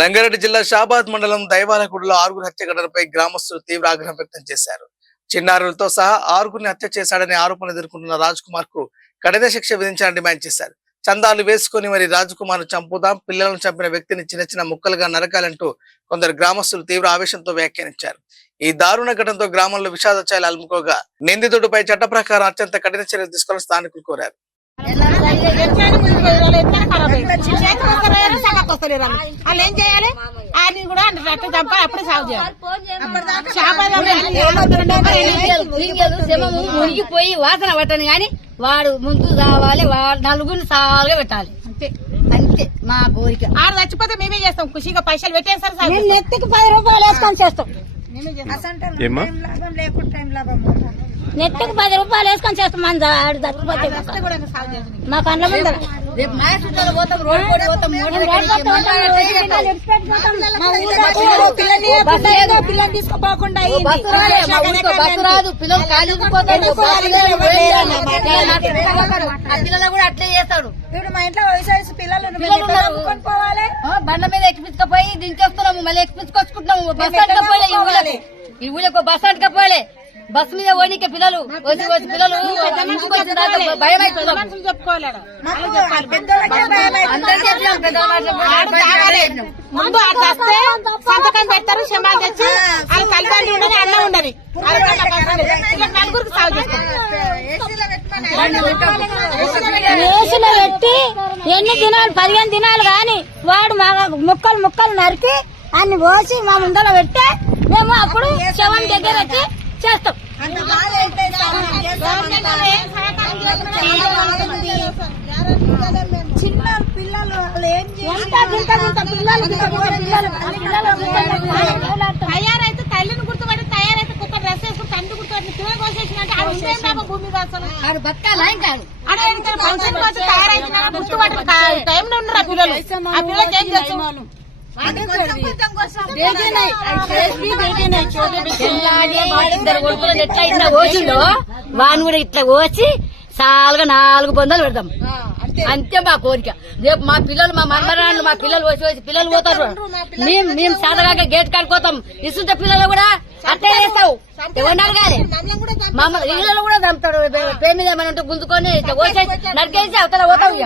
రంగారెడ్డి జిల్లా షాబాద్ మండలం దైవాలగూడలో 6 హత్య ఘటనపై గ్రామస్తులు తీవ్ర ఆగ్రహం వ్యక్తం చేశారు. చిన్నారులతో సహా 6 హత్య చేశాడనే ఆరోపణలు ఎదుర్కొంటున్న రాజ్ కుమార్ కు కఠిన శిక్ష విధించాలని డిమాండ్ చేశారు. చందాలు వేసుకుని మరి రాజ్ కుమార్ ను చంపుదాం, పిల్లలను చంపిన వ్యక్తిని చిన్న చిన్న ముక్కలుగా నరకాలంటూ కొందరు గ్రామస్తులు తీవ్ర ఆవేశంతో వ్యాఖ్యానించారు. ఈ దారుణ ఘటనతో గ్రామంలో విషాద ఛాయలు అలుముకోగా నిందితుడిపై చట్ట ప్రకారం అత్యంత కఠిన చర్యలు తీసుకోవాలని స్థానికులు కోరారు. వాళ్ళు ఏం చేయాలి? ఆయన కూడా రక్త చంపాలి, అప్పుడే సాగు చేయాలి. మునిగిపోయి వాసన పట్టను గాని వాడు ముందు రావాలి, వాడు నలుగురిని సాలుగా పెట్టాలి. అంతే అంతే మా కోరిక. ఆడు చచ్చిపోతే మేమే చేస్తాం, ఖుషిగా పైసలు పెట్టేస్తారు. నెత్తికి 10 రూపాయలు వేసుకొని చేస్తాం. నెత్తికి 10 రూపాయలు వేసుకొని చేస్తాం. మన ఆడు చచ్చిపోతే మా కండ్ల ముందర పిల్లలు తీసుకోపోకుండా బస్సు రాదు, పిల్లలు కాలేజీకి పోతారు. పిల్లలు కూడా అట్లే చేస్తాడు. ఇప్పుడు మా ఇంట్లో వయసు పిల్లలు పోవాలి, బండ్ల మీద ఎక్కిపించుకపోయి దించేస్తున్నాము, మళ్ళీ ఎక్కిపించుకొచ్చుకుంటున్నాము. బస్ అంటకపోలే, ఈ ఊళ్ళకు బస్ అంటకపోలే. బస్ మీద పోనీకే పిల్లలు వచ్చి పిల్లలు భయం అవుతుంది. చెప్పుకోలేడు. ముందు వస్తే సంతకం పెడతారు, క్షమాలు తెచ్చి వాళ్ళ తల్లిదండ్రులు ఉండని అన్నం ఉండదు. నలుగురికి సాగు చేస్తారు. వేసులో పెట్టి ఎన్ని దినాలు 15 దినాలు గాని వాడు మా ముక్కలు నరికి అన్ని పోసి మా ముందర పెడితే మేము అప్పుడు శవం దగ్గర వచ్చి చేస్తాం. చిన్న పిల్లలు తయారైతే తల్లిని గుర్తుపట్టి తయారైతే కుక్క డ్రెస్ వేసుకుని తండ్రి గుర్తుపట్టి పిల్లలు కోసేసినట్టు భూమి వాడు బతకాలా ఇంకా ఫంక్షన్ కోసం తయారైతే గుర్తుపట్టి టైంలో ఉన్నారు ఆ పిల్లలు. ఆ పిల్లలకి ఏం తెలుసు? ఎట్లా కోసిండో వాడిని కూడా ఇట్లా కోసి సాలుగా 4 బొందలు పెడతాం. అంతే మా కోరిక. రేపు మా పిల్లలు, మా మమ్మరాళ్ళు, మా పిల్లలు వచ్చి పిల్లలు పోతారు. మేము సాదగాక గేట్ కాడిపోతాం. ఇస్తుంటే పిల్లలు కూడా అట్లే చేస్తావు. ఎవరు కానీ మమ్మ ఇళ్ళలో కూడా చంపుతాడు. పేరు మీద ఏమైనా ఉంటే గుంజుకొని ఇట్లా కోసేసి నరికేసి అవతల పోతావు.